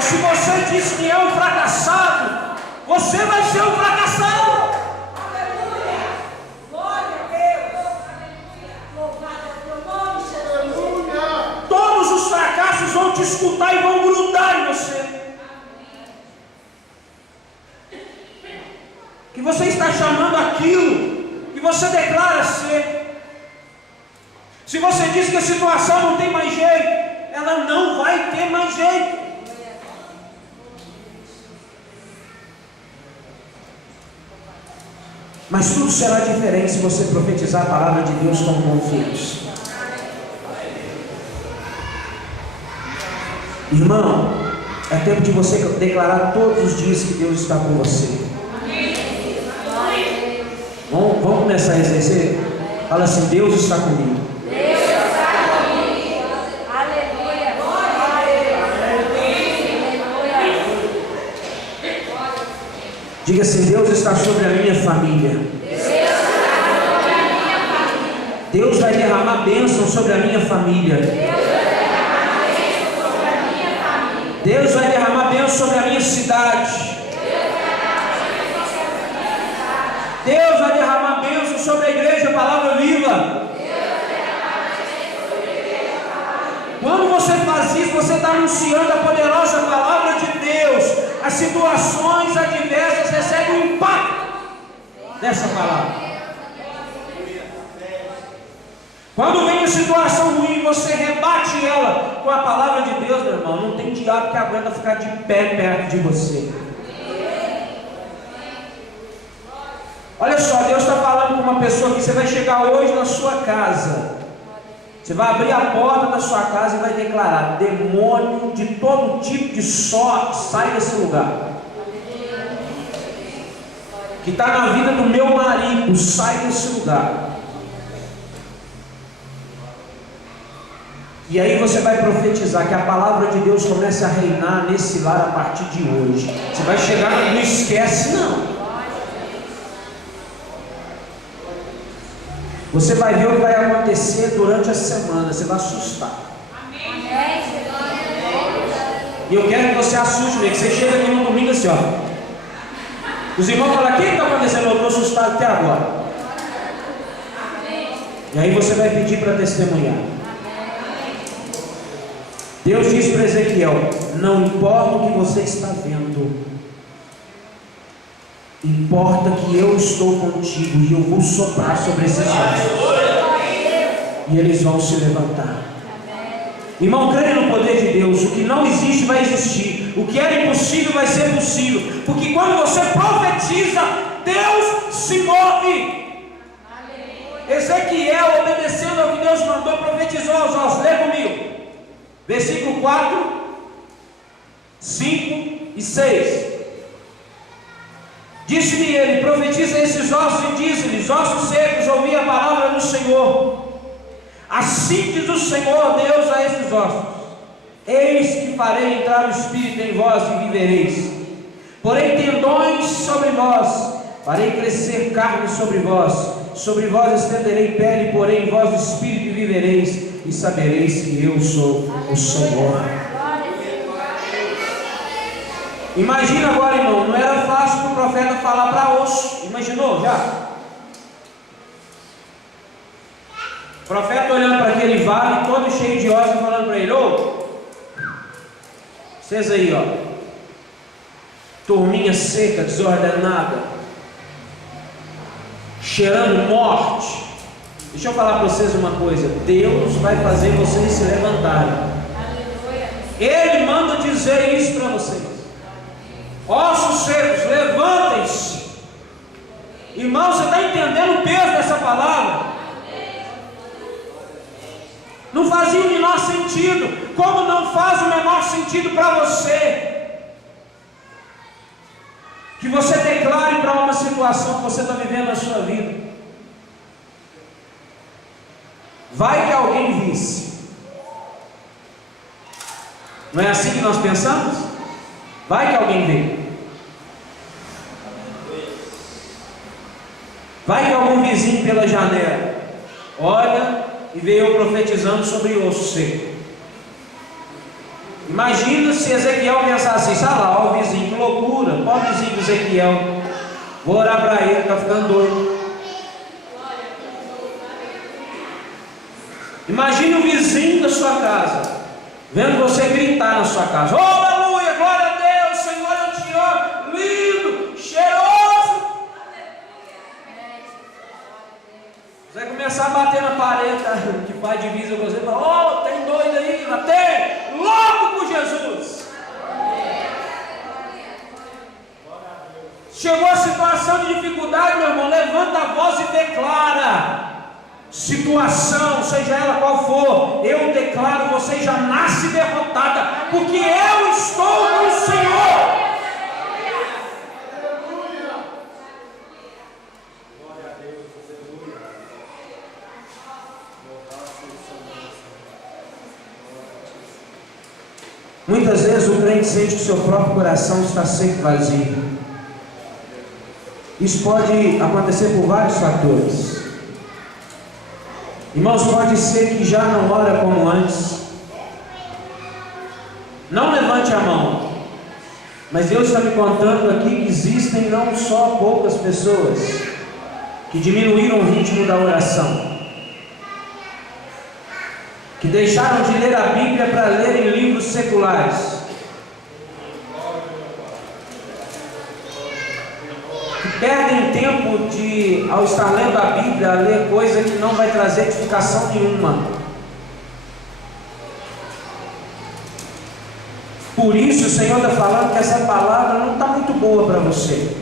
Se você diz que é um fracassado, você vai ser um fracassado. Aleluia! Glória a Deus! Louvado é o teu nome, Jesus! Todos os fracassos vão te escutar e vão grudar em você. Que você está chamando aquilo que você declara ser. Se você diz que a situação não tem mais jeito, ela não vai ter mais jeito. Mas tudo será diferente se você profetizar a palavra de Deus como confins. Irmão, é tempo de você declarar todos os dias que Deus está com você. Vamos começar a exercer? Fala assim: Deus está comigo. Deus está comigo. Aleluia. Aleluia. Diga assim: Deus está sobre a minha família. Deus está sobre a minha família. Deus vai derramar bênção sobre a minha família. Deus vai derramar bênção sobre a minha cidade. Deus vai derramar bênção sobre a igreja Palavra Viva. Quando você faz isso, você está anunciando a poderosa palavra de Deus. As situações adversas recebem o impacto dessa palavra. Quando vem uma situação ruim, você rebate ela com a palavra de Deus, meu irmão. Não tem diabo que aguenta ficar de pé perto de você. Olha só, Deus está falando com uma pessoa que você vai chegar hoje na sua casa. Você vai abrir a porta da sua casa e vai declarar: demônio de todo tipo de sorte, sai desse lugar. Que está na vida do meu marido, sai desse lugar. E aí você vai profetizar que a palavra de Deus comece a reinar nesse lar a partir de hoje. Você vai chegar, não esquece não. Você vai ver o que vai acontecer durante a semana. Você vai assustar. E eu quero que você assuste, que você chega aqui no domingo assim, ó. Os irmãos falam: o que está acontecendo? Eu estou assustado até agora. E aí você vai pedir para testemunhar. Deus diz para Ezequiel: não importa o que você está vendo, importa que eu estou contigo e eu vou soprar sobre esses ossos e eles vão se levantar. Irmão, creia no poder de Deus. O que não existe vai existir. O que era impossível vai ser possível. Porque quando você profetiza, Deus se move. Ezequiel, obedecendo ao que Deus mandou, profetizou aos ossos. Lê comigo. Versículo 4, 5 e 6. Disse-lhe ele: profetiza esses ossos e diz-lhes: ossos secos, ouvi a palavra do Senhor. Assim diz o Senhor Deus a esses ossos: eis que farei entrar o Espírito em vós e vivereis. Porém tendões sobre vós, farei crescer carne sobre vós estenderei pele, porém vós Espírito e vivereis, e sabereis que eu sou o Senhor. Imagina agora, irmão, não era fácil para o profeta falar para osso. Imaginou já? O profeta olhando para aquele vale todo cheio de ossos, falando para ele: ô, vocês aí, ó, turminha seca, desordenada, cheirando morte. Deixa eu falar para vocês uma coisa: Deus vai fazer vocês se levantarem. Ele manda dizer isso para vocês. Ossos secos, levantem-se. Irmão, você está entendendo o peso dessa palavra? Não fazia o menor sentido. Como não faz o menor sentido para você que você declare para uma situação que você está vivendo na sua vida: vai que alguém visse. Não é assim que nós pensamos? Vai que alguém vê. Vai que algum vizinho pela janela olha e vê eu profetizando sobre o osso seco. Imagina se Ezequiel pensar assim: sabe lá, ó, o vizinho, que loucura, pobrezinho do Ezequiel, vou orar para ele, está ficando doido. Imagine o vizinho da sua casa vendo você gritar na sua casa: oh, aleluia, glória a Deus, Senhor, eu te amo, lindo, cheiroso. Você vai começar a bater na parede que faz divisa com você e fala: oh, tem doido aí, tem, louco por Jesus. Chegou a situação de dificuldade, meu irmão, levanta a voz e declara. Situação, seja ela qual for, eu declaro: você já nasce derrotada, porque eu estou com o Senhor. Muitas vezes o crente sente que seu próprio coração está seco e vazio. Isso pode acontecer por vários fatores. Irmãos, pode ser que já não ora como antes. Não levante a mão, mas Deus está me contando aqui que existem não só poucas pessoas que diminuíram o ritmo da oração, que deixaram de ler a Bíblia para lerem livros seculares, perdem tempo de, ao estar lendo a Bíblia, a ler coisa que não vai trazer edificação nenhuma. Por isso o Senhor está falando que essa palavra não está muito boa para você.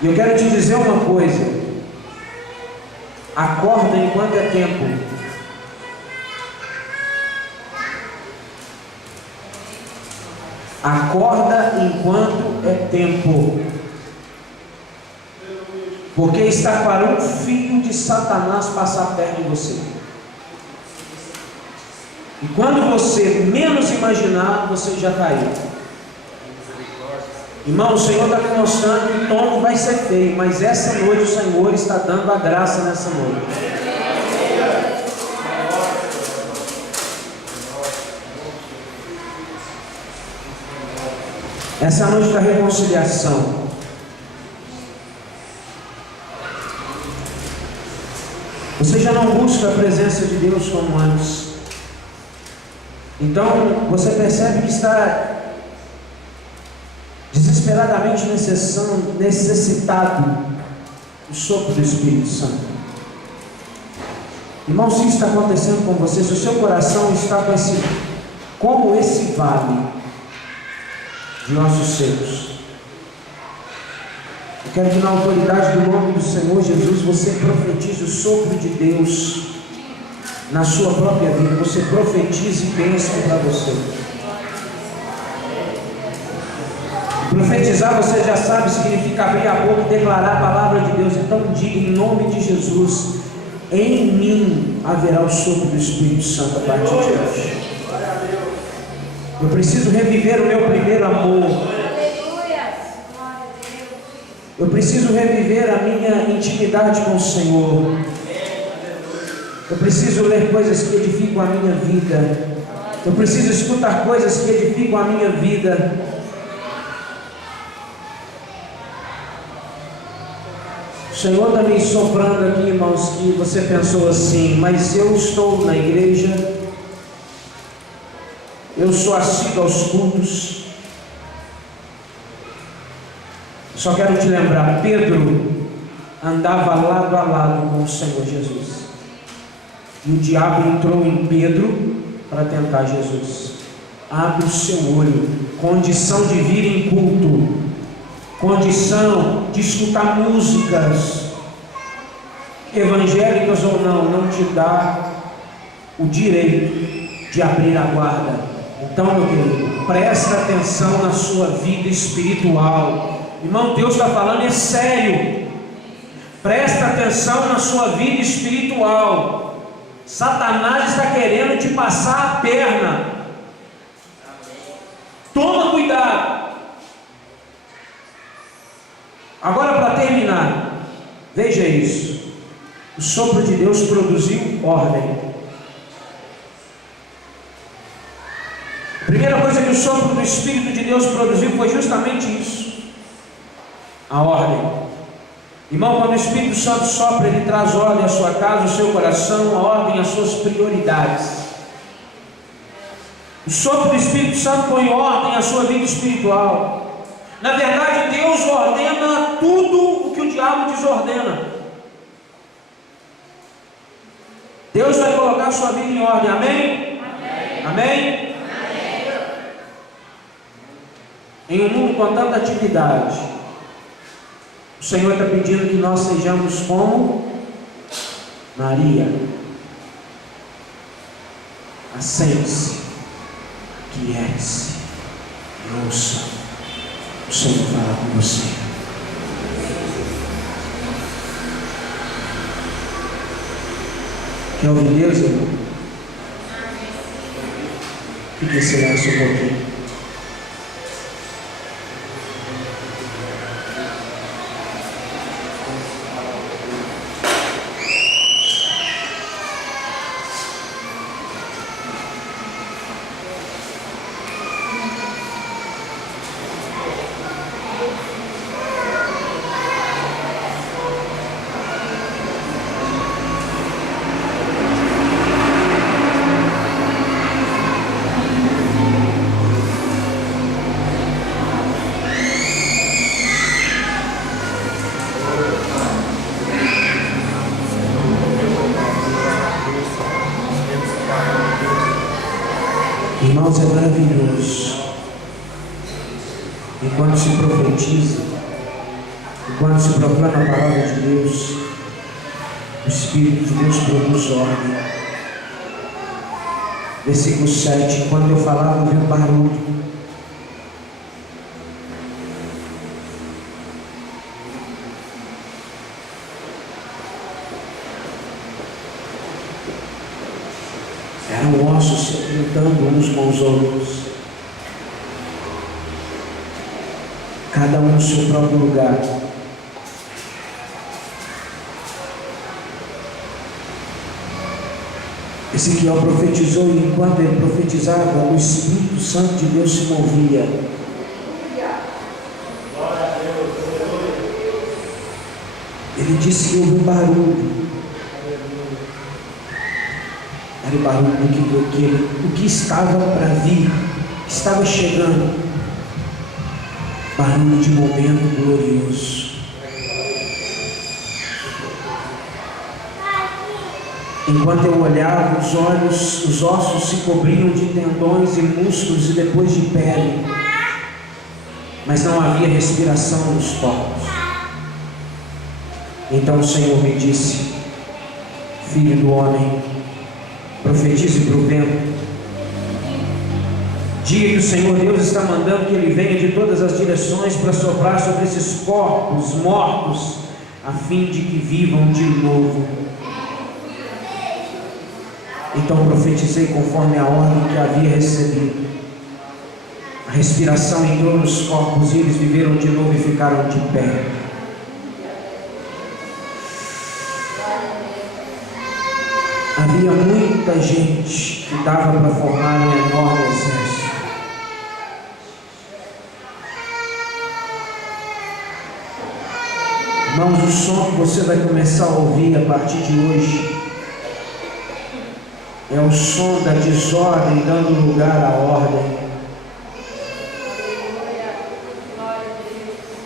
E eu quero te dizer uma coisa: acorda enquanto é tempo. Acorda enquanto é tempo, porque está para um filho de Satanás passar perto de você. E quando você menos imaginar, você já caiu. Irmão, o Senhor está me mostrando que o tom vai ser feio, mas essa noite o Senhor está dando a graça nessa noite. Essa é a noite da reconciliação. Você já não busca a presença de Deus como antes. Então você percebe que está desesperadamente necessitado do sopro do Espírito Santo. Irmão, se isso está acontecendo com você, se o seu coração está como esse vale de ossos secos, eu quero que na autoridade do nome do Senhor Jesus você profetize o sopro de Deus na sua própria vida. Você profetize bênção para você. Profetizar, você já sabe, significa abrir a boca e declarar a palavra de Deus. Então diga em nome de Jesus: em mim haverá o sopro do Espírito Santo a partir de hoje. Eu preciso reviver o meu primeiro amor. Eu preciso reviver a minha intimidade com o Senhor. Eu preciso ler coisas que edificam a minha vida. Eu preciso escutar coisas que edificam a minha vida. O Senhor está me soprando aqui, irmãos, que você pensou assim: mas eu estou na igreja, eu sou assíduo aos cultos. Só quero te lembrar, Pedro andava lado a lado com o Senhor Jesus, e o diabo entrou em Pedro para tentar Jesus. Abre o seu olho. Condição de vir em culto, condição de escutar músicas evangélicas ou não te dá o direito de abrir a guarda. Então, meu querido, presta atenção na sua vida espiritual. Irmão, Deus está falando é sério. Presta atenção na sua vida espiritual. Satanás está querendo te passar a perna. Toma cuidado. Agora, para terminar, veja isso: o sopro de Deus produziu ordem. A primeira coisa que o sopro do Espírito de Deus produziu foi justamente isso: a ordem. Irmão, quando o Espírito Santo sopra, ele traz ordem à sua casa, ao seu coração, a ordem às suas prioridades. O sopro do Espírito Santo põe ordem à sua vida espiritual. Na verdade, Deus ordena tudo o que o diabo desordena. Deus vai colocar a sua vida em ordem, amém? Amém? Amém? Amém. Em um mundo com tanta atividade, o Senhor está pedindo que nós sejamos como Maria. Assente-se, quiete-se e ouça o Senhor falar com você. Quer ouvir Deus, irmão? Fique em silêncio um pouquinho. Irmãos, é maravilhoso. Enquanto se profetiza, enquanto se proclama a palavra de Deus, o Espírito de Deus produz ordem. Versículo 7: enquanto eu falava, ouvi um barulho. Eram ossos se juntando uns com os outros, cada um no seu próprio lugar. Ezequiel profetizou, e enquanto ele profetizava, o Espírito Santo de Deus se movia. Ele disse que houve um barulho. Era o barulho do que estava para vir, estava chegando. Barulho de momento glorioso. Enquanto eu olhava, os ossos se cobriam de tendões e músculos e depois de pele, mas não havia respiração nos corpos. Então o Senhor me disse: filho do homem, profetize para o vento. Diga que o Senhor Deus está mandando que Ele venha de todas as direções para soprar sobre esses corpos mortos, a fim de que vivam de novo. Então profetizei conforme a ordem que havia recebido. A respiração entrou nos corpos e eles viveram de novo e ficaram de pé. Havia muita gente que dava para formar um enorme exército. Irmãos, o som que você vai começar a ouvir a partir de hoje é o som da desordem dando lugar à ordem.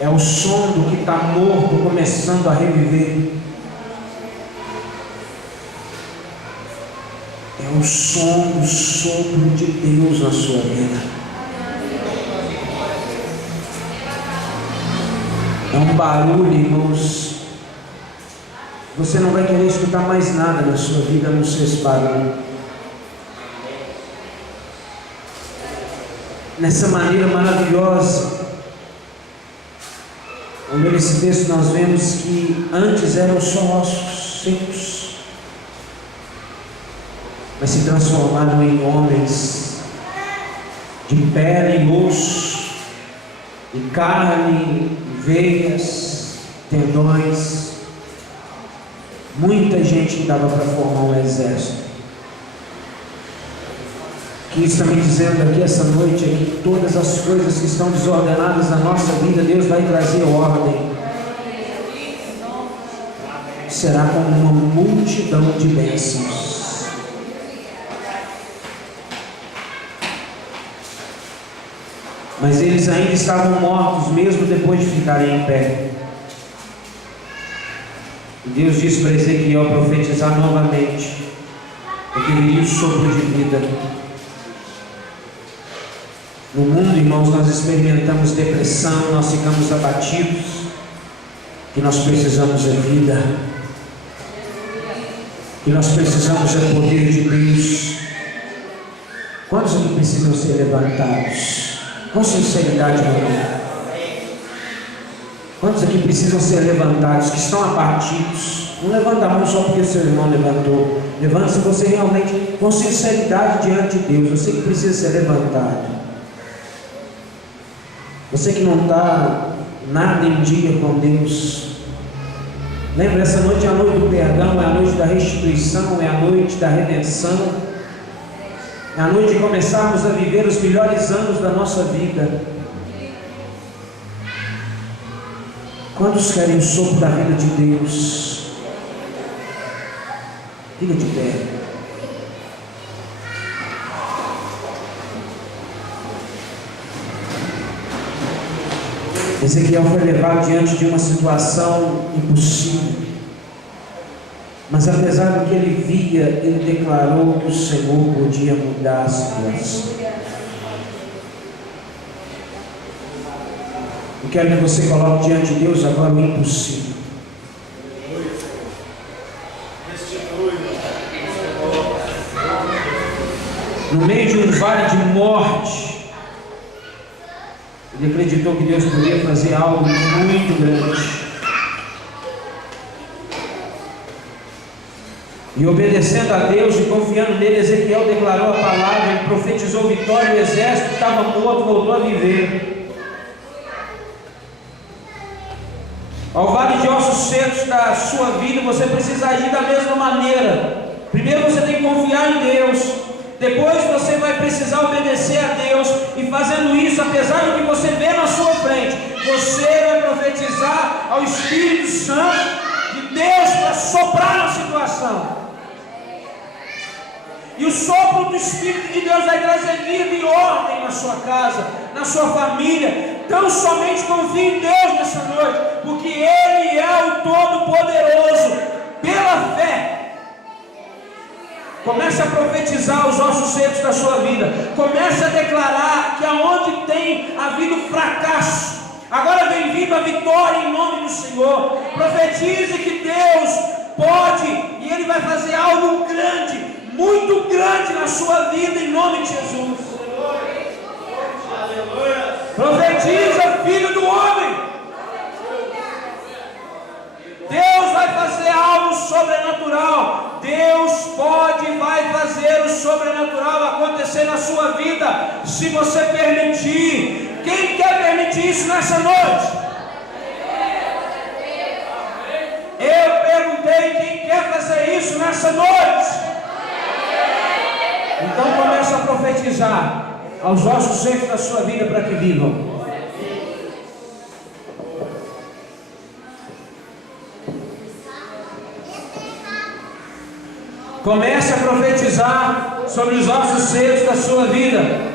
É o som do que está morto começando a reviver. É o som do sopro de Deus na sua vida. É um barulho, irmãos. Você não vai querer escutar mais nada na sua vida, a não ser esse barulho. Nessa maneira maravilhosa, onde nesse texto nós vemos que antes eram só ossos secos, mas se transformaram em homens de pele e osso, de carne, veias, tendões. Muita gente que dava para formar um exército. O que está me dizendo aqui essa noite é que todas as coisas que estão desordenadas na nossa vida, Deus vai trazer ordem. será como uma multidão de bênçãos. Mas eles ainda estavam mortos, mesmo depois de ficarem em pé. E Deus disse para Ezequiel profetizar novamente, porque viria o sopro de vida. No mundo, irmãos, nós experimentamos depressão, nós ficamos abatidos, que nós precisamos é vida, que nós precisamos é poder de Deus. Quantos aqui precisam ser levantados? Com sinceridade, meu irmão. Quantos aqui precisam ser levantados, que estão abatidos? Não levanta a mão só porque seu irmão levantou. Levanta se você realmente, com sinceridade diante de Deus. Você que precisa ser levantado. Você que não está nada em dia com Deus. Lembra, essa noite é a noite do perdão, é a noite da restituição, é a noite da redenção. É a noite de começarmos a viver os melhores anos da nossa vida. Quantos querem o sopro da vida de Deus? Fica de pé. Ezequiel foi levado diante de uma situação impossível. Mas apesar do que ele via, ele declarou que o Senhor podia mudar a situação. Eu quero que você coloque diante de Deus agora o impossível. No meio de um vale de morte, ele acreditou que Deus podia fazer algo muito grande. E obedecendo a Deus e confiando nele, Ezequiel declarou a palavra, ele profetizou vitória, o exército que estava morto voltou a viver. Ao vale de ossos secos da sua vida, você precisa agir da mesma maneira. Primeiro você tem que confiar em Deus. Depois você vai precisar obedecer a Deus. E fazendo isso, apesar do que você vê na sua frente, você vai profetizar ao Espírito Santo de Deus para soprar na situação. E o sopro do Espírito de Deus vai trazer vida e ordem na sua casa, na sua família. Então somente confie em Deus nessa noite, porque Ele é o Todo-Poderoso. Pela fé, comece a profetizar os ossos secos da sua vida. Comece a declarar que aonde tem havido fracasso, agora vem vindo a vitória em nome do Senhor. Profetize que Deus pode e Ele vai fazer algo grande, muito grande na sua vida em nome de Jesus. Profetiza, filho do homem. Deus vai fazer algo sobrenatural. Deus pode e vai fazer o sobrenatural acontecer na sua vida, se você permitir. Quem quer permitir isso nessa noite? Eu perguntei quem quer fazer isso nessa noite. Então comece a profetizar aos ossos secos da sua vida para que vivam. Comece a profetizar sobre os ossos secos da sua vida.